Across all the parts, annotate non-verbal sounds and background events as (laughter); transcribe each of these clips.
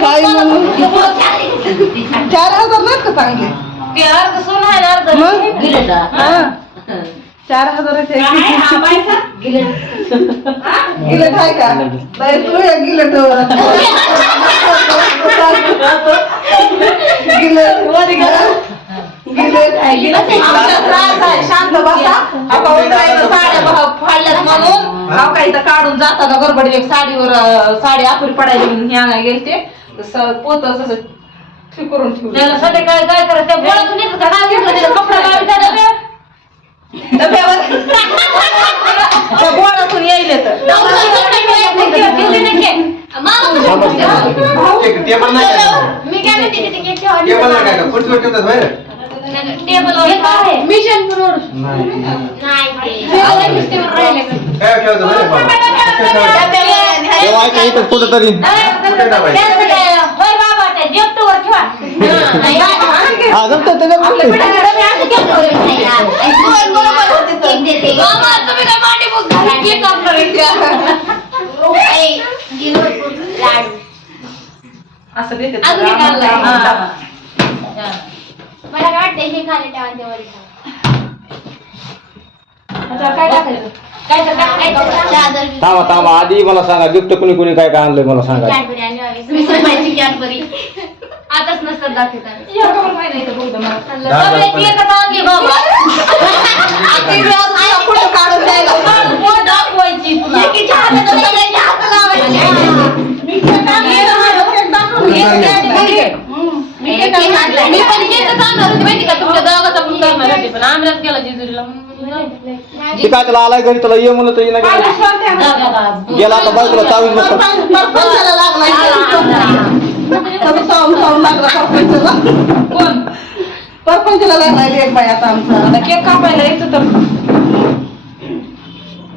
काय म्हणू, चार हजार नाहीत का चांगले? ते अर्ध सोनं आहे अर्ध मग? गिलेट हा. हा. चार हजाराचे? गिलेट. गिलट आहे का? बाई, तू एक गिलट. गिलट. आहे. शांत बसा. आपण साड्या फाडल्यात म्हणून अहो काही तर काढून जाताना गडबडीत एक साडीवर अं, साडी आपुरी पडायची म्हणून हे आणायला गेलते पोत असं ठीक करून ठेवलं त्याला संध्याकाळी काय करायचं त्या घेतलं कपडा लावायचा त्या डब्यावर? डब्यावर त्या गोळातून येईल तर नाही की. नाही काय नाही का? खुर्चीवर ठेवतात बाहेर? टेबलवर काय? मिशन? काय बाबा? काय कुठं तरी कुठे टाकायचं? हा, जमतं. डबे असं देते. लाडू. असं. हा. मला काय वाटतंय हे खाली ठेवा आणि ते वर ठेवा. त्याच्यावर काय टाकायचं काय तर टाकायचं, चादर बिदर. थांबा थांबा आधी मला सांगा गिफ्ट कुणी कुणी काय काय आणलंय मला सांगा कॅडबरी आणि हवी. विसरवायची कॅडबरी. आताच नसतात दाखवत आम्ही. या खबर माहिती नाही तर बघू दे मला. सगळे एकच आणली बाबा. ती बी अजून तुला फोटो काढून द्यायला बोट दाखवायची तुला. एकीच्या हातात आणि सगळ्यांच्या हात लावायचे. मी पण केकच आणणार होते माहिती का तुमच्या दोघाचा पण पण आमलाच गेला जेजुरीला ती काय त्याला आलाय घरी त्याला ये म्हणलं तर येईना गेला गेला आता चावीस बसतात परपंचाला लागलाय तसं सावून सावून लागला परपंचाला कोण परपंचाला लागलाय एक बाई आता आमचा आता केक कापायला यायचं तर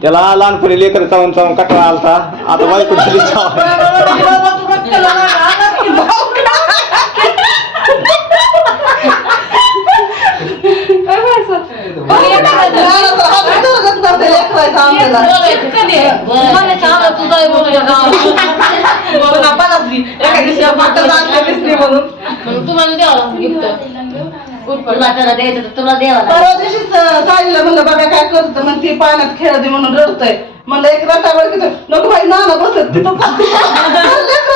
त्याला लहानपणी लेकर चावून चावून कटळा आलता आता बायको दिली चाव तुम्हाला द्यावं गिफ्ट तुला द्यायचं तुला परवा दिवशीच साडीला म्हणलं बाबा काय करत मग ती पाण्यात खेळते म्हणून रडतोय म्हणलं एक रटावर किती नको भाई नाना बसत तिथं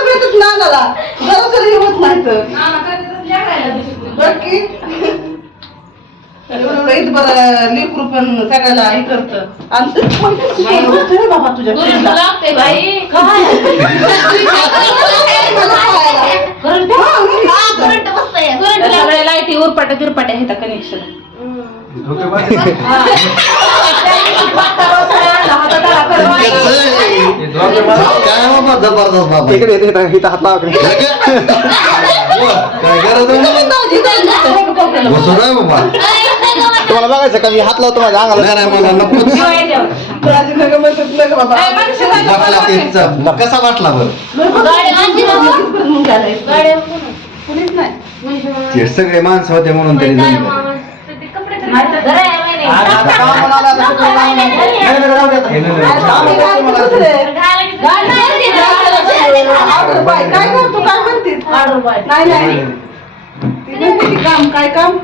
भेटत नानाला जरा तरी होत नाही तर बघ की इथं बरं लेकरू पण सगळ्याला हे करत. आणि बाबा तुझ्या. लागते बाई. काय (laughs) करंट करंट. लाईटी उरपाट्या तिरपाट्या हे कनेक्शन डोके बस. हे डोके बस. काय बाबा जबरदस्त बाबा इकडे इथे- इथं इथं हात लावा इकडे. (laughs) काय करायचं बसू नाही बाबा. तुम्हाला बघायचं का? मी हात लावतो माझ्या अंगाला. नाही नाही मला नको. राजी म्हणतात बाबा वाटला कसा वाटला बरं? ते सगळे माणसं होते म्हणून तरी जमलं. घरं आहे माहिती आहे. आता काम म्हणाला, आता. शुक्र लावून नाही. नाही, राहू दे आता. काय करतो? काय म्हणते काम काय काम?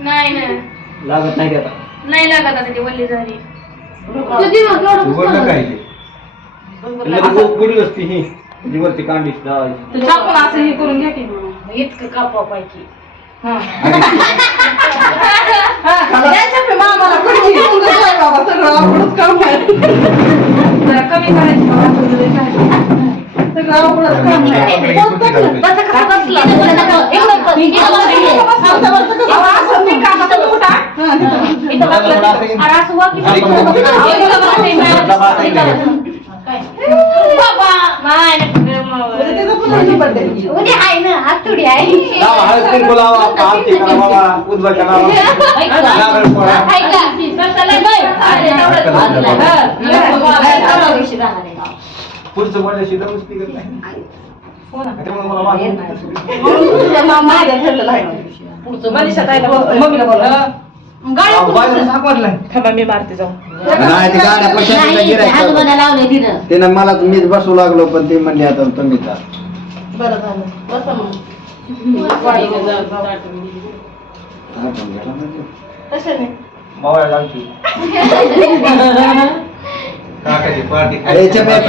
नाही. लागत नाही. नाही लागत आता ती वल्ली झाली. असते ही. वरती कांडी असं हे करून घ्या की. इतकं कापा पाहिजे द्यायचं पुढची. काम कमी काम ती म्हणजे त्याचा पुन्हा birthday. उद्या आहे ना आज थोडी आहे लावा, हळद कुंकू लावा, आरती करा बाबा, उदबत्त्या लावा. नारळ फोडा. आहे का? बसायला बाई. अरे, तेवढंच वाजलं. हा. दिवशी जाणार आहे. पुढचं बोलायची दमच निघत नाही त्यामुळे मला मागे म्हणून तुझं नाव माझ्या ठरलेलं आहे मनीषा ताईला बोल- मम्मीला बोला थांबा मी मारते जाऊन नाही ते गाड्या पशाला नाही गिरायचं आजोबाला लावले तिथं तिनं मला मीच बसू लागलो पण ती म्हणली आता तुम्ही जा बरं झालं बसा मग कशाने मावळ्या लागते काकाची पार्टी याच्या पण ते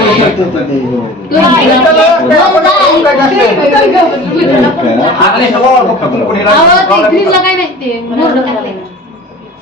फक्त कुंकुणी. काय.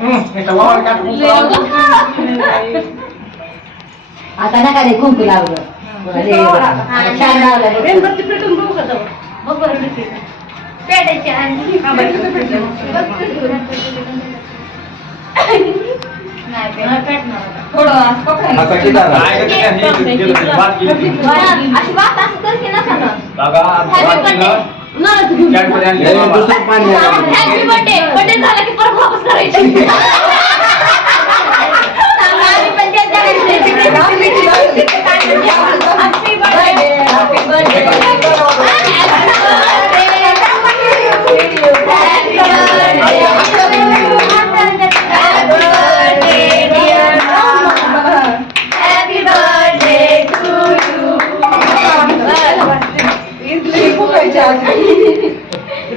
हं. आता नका रे कुंकू लावलं अरे वा. छान लावलं रे. मेणबत्ती पेटून बघू का जाऊ? बघ बरं किती. पेटायची आणि- हा, बाई, किती पेटलं? नाही, नाही पेटणार आता. थोडं असं. आता किती? काय करते? हे नळच घेऊन. दुसरं पाणी. Happy birthday. Birthday झाला की परत वापस करायची. (laughs)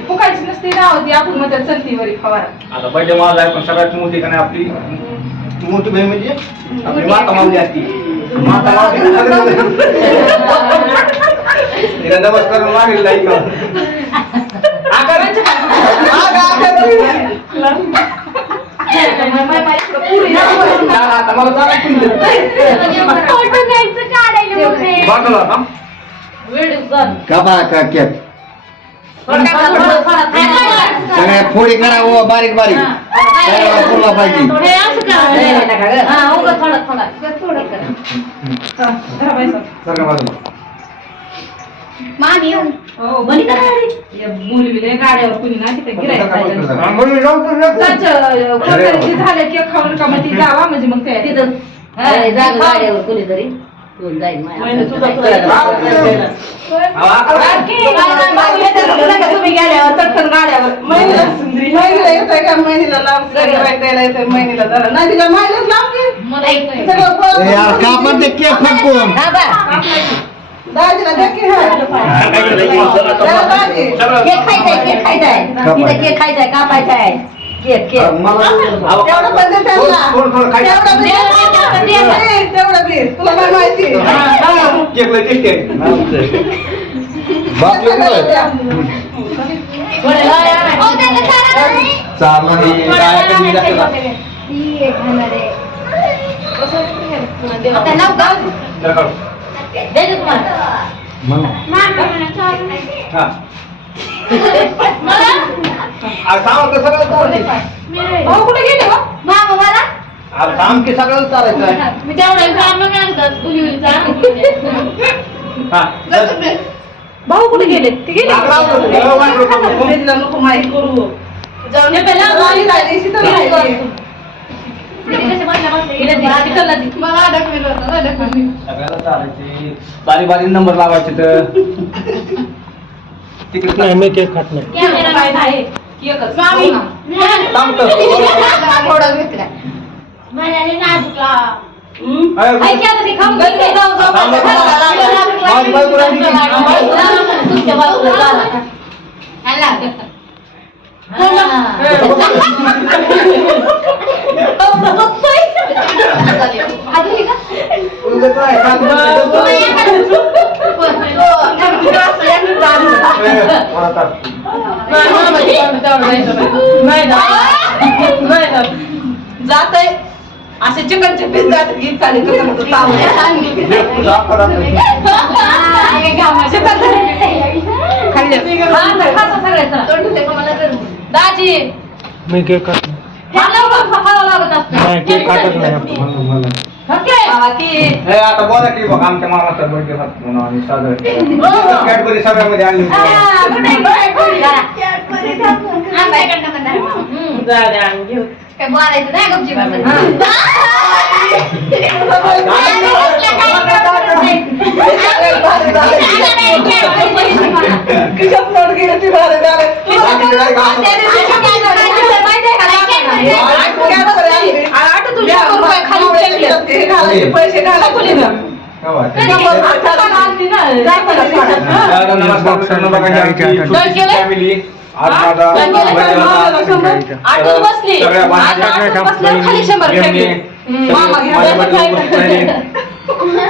फुकायची नसते ना होती आपण म्हणतात चलतीवरी फवारा. आता बर्थडे माझा आहे पण सगळ्यात मोठी का नाही आपली. मोठी बहीण म्हणजे आपली माता मावली असती माता मावली तिला नमस्कार मागेल लाईक आता मला चालायचं फोटो घ्यायचं काढायला मोठे. बाजूला का? का बा का सगळ्या फोडी करा हो बारीक बारीक सगळ्याला फुलला पाहिजे हे. हा. सगळ्या बाजूला मामी. हो बनी करा रे. या गाड्यावर कुणी ना तिथे. हा, म्हणून कोणतरी झालं केक खाऊन का मग ती जावा म्हणजे मग ते तिथं अरे, जाग गाड्यावर कोणीतरी घेऊन जाईल. तुम्ही गेल्यावर गाड्यावर येतंय का? द्यायला येतंय जरा. नाही महिन्यात ते केक फुंकून. दाजीला द्या की केक खायचाय केक खायचाय तिथं केक खायचाय कापायचा आहे. केक केक मला तेवढं पण दे त्यांना. थोडं- थोडं खायचं. तेवढं बी. तुला काय माहिती? चारा हा. सांग सगळं चालायचं. भाऊ कुठे गेले हो मामा मला? आ, सांग की सगळं चालायचं आहे. मी तेवढं काम आणतात बुलीवलीचा हा. भाऊ कुठे गेले ते नको माहिती करू जाऊन ये पहिला. दाजी राहिली, शीतल राहिली. कसे बसल्या बसल्या. मला अडकलेलं होतं, अडकलेलं. सगळ्याला चालायचे बारी बारी नंबर लावायचे तर तिकडे कॅमेरा आहे एकच मामी. थांबतो. थोडा घेतला. माझ्याने नाजुका. हम्म? अरे, ऐक आता ते खाऊन घेते. जाऊ, जाऊ, थांबा, थांबा. जाऊ. माझी बायको राहिली की? तुमच्या बाजूला जा. ह्याला. आधी का? उगाच आहे, चिरतो. एका- जात आहे. असे चिकनचे पीस गीत. दाजी. मी केक काट नाही केक काटत नाही आपण. मला- मला. बाबा की हे आता बोला की बघ आमच्या मामाचा बर्थडे होता म्हणून आम्ही साजरा कॅडबरी सगळ्यामध्ये आणली? आठ तुझ्या. हे हं. ही खाली फेकले. मामा घ्या. माझ्या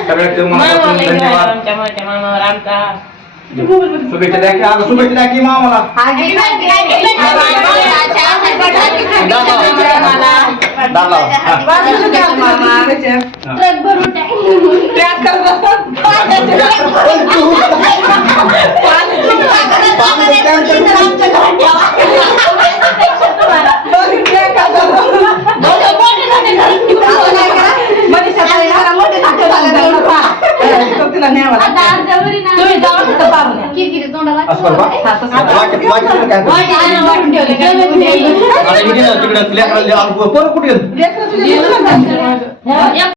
birthday शुभेच्छा द्या की अगं शुभेच्छा द्या की मामाला दादा. बाजूला द्या मामा. त्याच्या. ट्रक भरून टाक. त्यात करत असतात. दोघी त्या करतात. आता काय करा? मनीषा ताई जरा मोठे धाकटे झाले तर नका. अं, तिला न्यावं लागतं. आता अर्ध्यावरी ना- तुम्ही जावा तिथं पाहुण्या. किरकिरी तोंडाला. असं बरं का? तसं. बाकी- बाकीचं काय? वाटी आणून वाटून ठेवले काय आता इकडे तिकडे लेकराला पोरं कुठे गेलं? लेकरं तुझी दिवसात